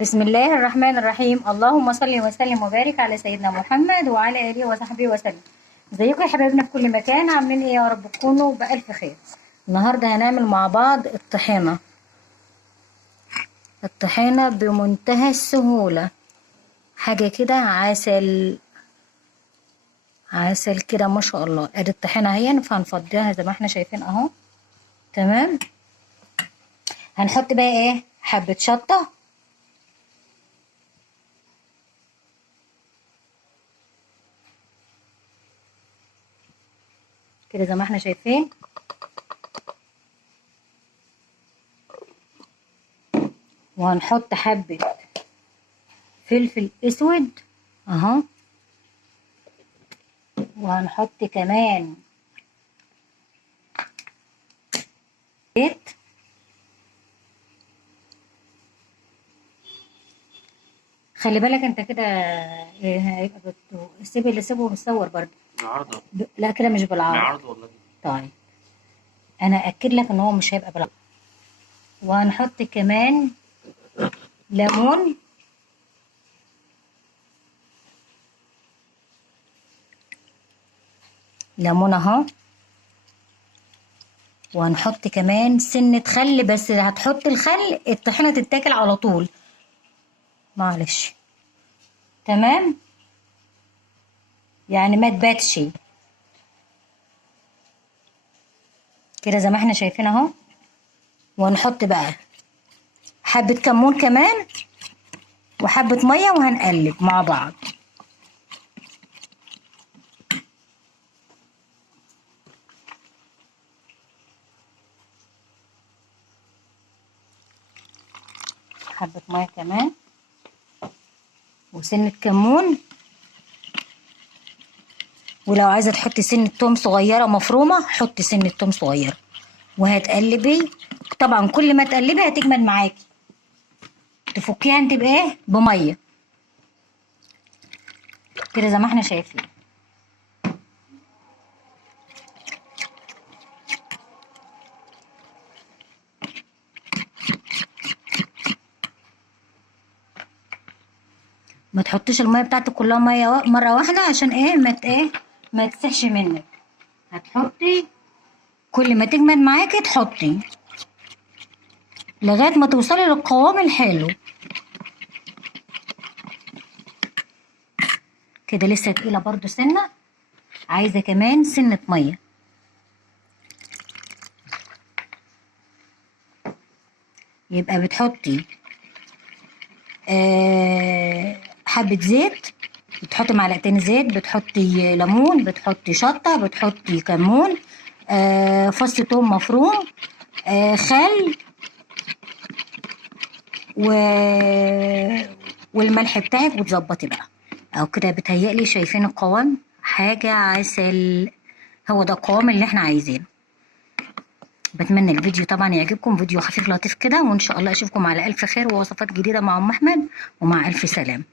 بسم الله الرحمن الرحيم. اللهم صل وسلم وبارك على سيدنا محمد وعلى آله وصحبه وسلم. ازيكم يا حبايبنا في كل مكان، عاملين ايه؟ يا رب تكونوا بألف خير. النهارده هنعمل مع بعض الطحينة بمنتهى السهولة. حاجة كده عسل كده ما شاء الله. ادي الطحينة اهي، فهنفضيها زي ما احنا شايفين اهو. تمام. هنحط بقى ايه؟ حبة شطة، كده زي ما احنا شايفين. وهنحط حبة فلفل اسود اهو. وهنحط كمان زيت. خلي بالك انت كده هيبقى سيبه اللي سيبه متصور برضه. العرض لا كده مش بالعرض. العرض والله. طيب انا اكد لك ان هو مش هيبقى بالعرض. وهنحط كمان ليمون. ليمون اهو. وهنحط كمان سنة خل، بس هتحط الخل الطحينة تتاكل على طول، معلش. تمام، يعني ما تباتش كده زي ما احنا شايفين اهو. وهنحط بقى حبة كمون كمان وحبة مية وهنقلب مع بعض. حبة مية كمان وسنة كمون. ولو عايزة تحطي سنة توم صغيرة مفرومة حطي سنة توم صغيرة. وهتقلبي طبعا، كل ما تقلبي هتجمد معاكي، تفكيها انت بايه؟ بمية كده زي ما احنا شايفين. ما تحطيش المية بتاعتك كلها مية مرة واحدة، عشان ما تسحش منك. هتحطي كل ما تجمد معاكي تحطي لغاية ما توصلي للقوام الحلو. كده لسه تقيلة برضو سنة، عايزة كمان سنة مية. يبقى بتحطي حبة زيت، بتحطي معلقتين زيت، بتحطي ليمون، بتحطي شطة، بتحطي كمون، فص ثوم مفروم، خل والملح بتاعك، وتظبطي بقى. او كده بتهيألي شايفين القوام، حاجة عسل. هو ده القوام اللي احنا عايزينه. بتمنى الفيديو طبعا يعجبكم، فيديو خفيف لطيف كده، وان شاء الله اشوفكم على الف خير ووصفات جديدة مع ام احمد، ومع الف سلام.